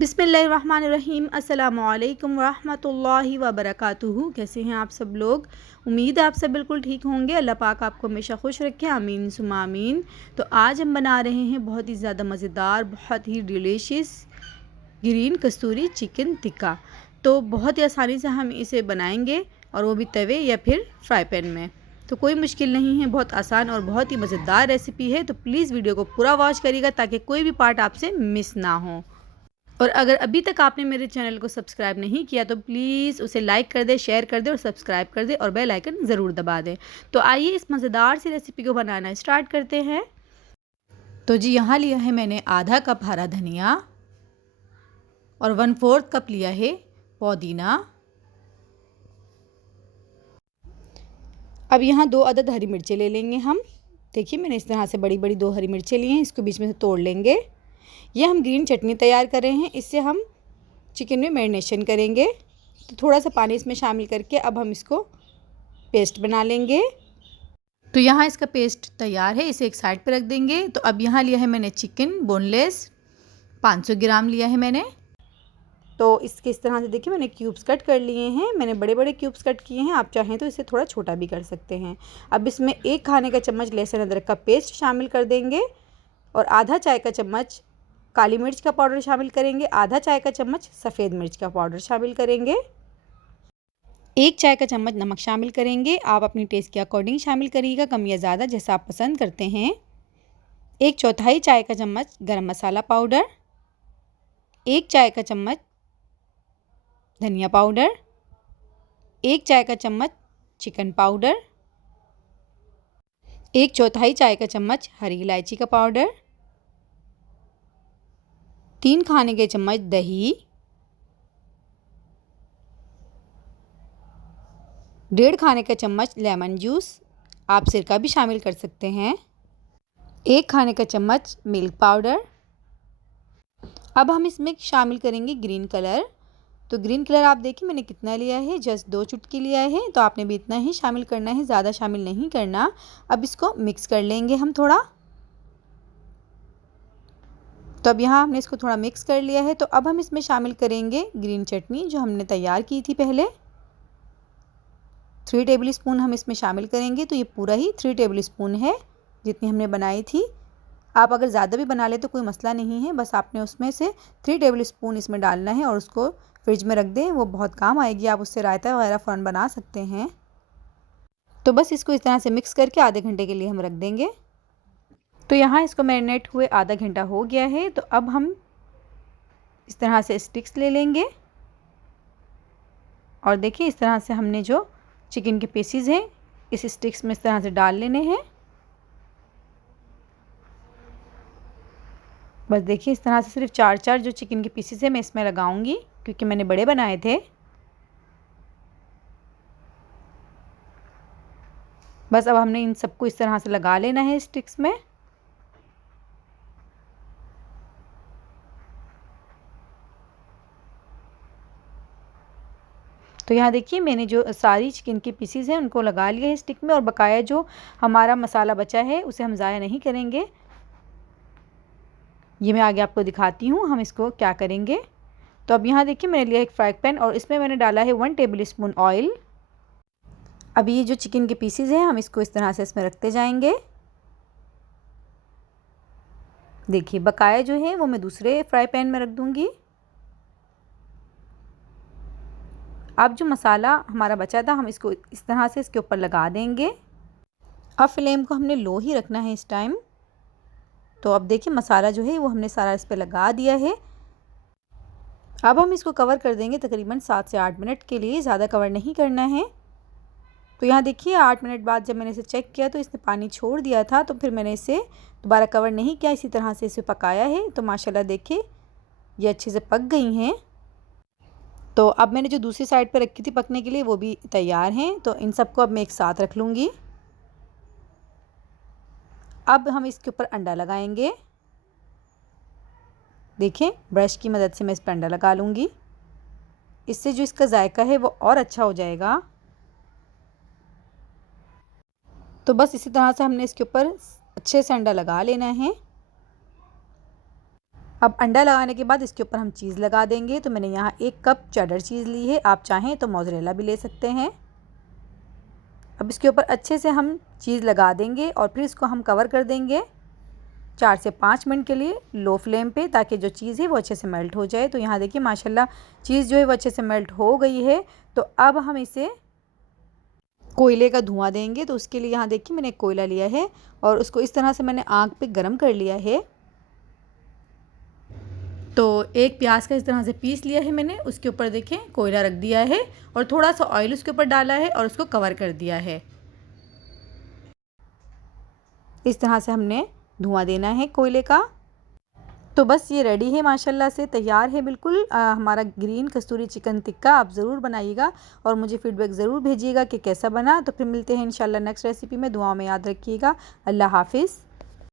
बिस्मिल्लाहिर्रहमानिर्रहीम। अस्सलामुअलैकुम वरहमतुल्लाहि वबरकातुहू। कैसे हैं आप सब लोग? उम्मीद है आप सब बिल्कुल ठीक होंगे। अल्लाह पाक आपको हमेशा खुश रखे, आमीन सुम्मा आमीन। तो आज हम बना रहे हैं बहुत ही ज़्यादा मज़ेदार, बहुत ही डिलीशियस ग्रीन कस्तूरी चिकन टिक्का। तो बहुत ही आसानी से हम इसे बनाएंगे, और वो भी तवे या फिर फ्राई पैन में। तो कोई मुश्किल नहीं है, बहुत आसान और बहुत ही मज़ेदार रेसिपी है। तो प्लीज़ वीडियो को पूरा वॉच करिएगा ताकि कोई भी पार्ट आपसे मिस ना हो। और अगर अभी तक आपने मेरे चैनल को सब्सक्राइब नहीं किया तो प्लीज़ उसे लाइक कर दें, शेयर कर दें और सब्सक्राइब कर दें, और बेल आइकन ज़रूर दबा दें। तो आइए इस मज़ेदार सी रेसिपी को बनाना स्टार्ट करते हैं। तो जी यहाँ लिया है मैंने आधा कप हरा धनिया, और 1/4 कप लिया है पुदीना। अब यहाँ 2 अदद हरी मिर्चें ले लेंगे हम। देखिए मैंने इस तरह से बड़ी बड़ी 2 हरी मिर्चें ली हैं, इसको बीच में से तोड़ लेंगे। ये हम ग्रीन चटनी तैयार कर रहे हैं, इससे हम चिकन में मैरिनेशन करेंगे। तो थोड़ा सा पानी इसमें शामिल करके अब हम इसको पेस्ट बना लेंगे। तो यहाँ इसका पेस्ट तैयार है, इसे एक साइड पे रख देंगे। तो अब यहाँ लिया है मैंने चिकन बोनलेस, 500 ग्राम लिया है मैंने। तो इसके इस तरह से देखिए मैंने क्यूब्स कट कर लिए हैं। मैंने बड़े बड़े क्यूब्स कट किए हैं, आप चाहें तो इसे थोड़ा छोटा भी कर सकते हैं। अब इसमें 1 खाने का चम्मच लहसुन अदरक का पेस्ट शामिल कर देंगे, और आधा चाय का चम्मच काली मिर्च का पाउडर शामिल करेंगे, आधा चाय का चम्मच सफ़ेद मिर्च का पाउडर शामिल करेंगे, 1 चाय का चम्मच नमक शामिल करेंगे। आप अपनी टेस्ट के अकॉर्डिंग शामिल करिएगा, कम या ज़्यादा जैसा आप पसंद करते हैं। 1/4 चाय का चम्मच गरम मसाला पाउडर, 1 चाय का चम्मच धनिया पाउडर, 1 चाय का चम्मच चिकन पाउडर, 1/4 चाय का चम्मच हरी इलायची का पाउडर, 3 खाने के चम्मच दही, 1.5 खाने का चम्मच लेमन जूस, आप सिरका भी शामिल कर सकते हैं, 1 खाने का चम्मच मिल्क पाउडर। अब हम इसमें शामिल करेंगे ग्रीन कलर। तो ग्रीन कलर आप देखिए मैंने कितना लिया है, जस्ट 2 चुटकी लिया है। तो आपने भी इतना ही शामिल करना है, ज़्यादा शामिल नहीं करना। अब इसको मिक्स कर लेंगे हम थोड़ा। तो अब यहाँ हमने इसको थोड़ा मिक्स कर लिया है। तो अब हम इसमें शामिल करेंगे ग्रीन चटनी जो हमने तैयार की थी पहले। 3 टेबल स्पून हम इसमें शामिल करेंगे। तो ये पूरा ही 3 टेबल स्पून है जितनी हमने बनाई थी। आप अगर ज़्यादा भी बना ले तो कोई मसला नहीं है, बस आपने उसमें से 3 टेबल स्पून इसमें डालना है और उसको फ्रिज में रख दें, वो बहुत काम आएगी। आप उससे रायता वगैरह फ़ौरन बना सकते हैं। तो बस इसको इस तरह से मिक्स करके आधे घंटे के लिए हम रख देंगे। तो यहाँ इसको मैरिनेट हुए आधा घंटा हो गया है। तो अब हम इस तरह से स्टिक्स ले लेंगे, और देखिए इस तरह से हमने जो चिकन के पीसीज हैं इस स्टिक्स में इस तरह से डाल लेने हैं। बस देखिए इस तरह से सिर्फ 4 जो चिकन के पीसीज है मैं इसमें लगाऊंगी, क्योंकि मैंने बड़े बनाए थे। बस अब हमने इन सबको इस तरह से लगा लेना है स्टिक्स में। तो यहाँ देखिए मैंने जो सारी चिकन की पीसीज हैं उनको लगा लिया है स्टिक में, और बकाया जो हमारा मसाला बचा है उसे हम ज़ाया नहीं करेंगे। ये मैं आगे आपको दिखाती हूँ हम इसको क्या करेंगे। तो अब यहाँ देखिए मैंने लिया एक फ्राई पैन, और इसमें मैंने डाला है 1 टेबल स्पून ऑयल। अब ये जो चिकन के पीसीज हैं हम इसको इस तरह से इसमें रखते जाएंगे। देखिए बकाया जो है वो मैं दूसरे फ्राई पैन में रख दूँगी। अब जो मसाला हमारा बचा था हम इसको इस तरह से इसके ऊपर लगा देंगे। अब फ्लेम को हमने लो ही रखना है इस टाइम। तो अब देखिए मसाला जो है वो हमने सारा इस पर लगा दिया है। अब हम इसको कवर कर देंगे तकरीबन 7 से 8 मिनट के लिए, ज़्यादा कवर नहीं करना है। तो यहाँ देखिए 8 मिनट बाद जब मैंने इसे चेक किया तो इसने पानी छोड़ दिया था, तो फिर मैंने इसे दोबारा कवर नहीं किया, इसी तरह से इसे पकाया है। तो माशाल्लाह देखिए ये अच्छे से पक गई हैं। तो अब मैंने जो दूसरी साइड पर रखी थी पकने के लिए वो भी तैयार हैं। तो इन सबको अब मैं एक साथ रख लूँगी। अब हम इसके ऊपर अंडा लगाएंगे। देखिए ब्रश की मदद से मैं इस पर अंडा लगा लूँगी, इससे जो इसका जायका है वो और अच्छा हो जाएगा। तो बस इसी तरह से हमने इसके ऊपर अच्छे से अंडा लगा लेना है। अब अंडा लगाने के बाद इसके ऊपर हम चीज़ लगा देंगे। तो मैंने यहाँ 1 कप चेडर चीज़ ली है, आप चाहें तो मोज़रेला भी ले सकते हैं। अब इसके ऊपर अच्छे से हम चीज़ लगा देंगे और फिर इसको हम कवर कर देंगे 4 से 5 मिनट के लिए लो फ्लेम पे, ताकि जो चीज़ है वो अच्छे से मेल्ट हो जाए। तो यहाँ देखिए माशाल्लाह चीज़ जो है वो अच्छे से मेल्ट हो गई है। तो अब हम इसे कोयले का धुआं देंगे। तो उसके लिए यहाँ देखिए मैंने कोयला लिया है और उसको इस तरह से मैंने आग पे गरम कर लिया है। तो एक प्याज का इस तरह से पीस लिया है मैंने, उसके ऊपर देखें कोयला रख दिया है और थोड़ा सा ऑयल उसके ऊपर डाला है और उसको कवर कर दिया है। इस तरह से हमने धुआं देना है कोयले का। तो बस ये रेडी है, माशाल्लाह से तैयार है बिल्कुल हमारा ग्रीन कस्तूरी चिकन टिक्का। आप ज़रूर बनाइएगा और मुझे फ़ीडबैक ज़रूर भेजिएगा कि कैसा बना। तो फिर मिलते हैं इंशाल्लाह नेक्स्ट रेसिपी में। दुआओं में याद रखिएगा। अल्लाह हाफ़िज़।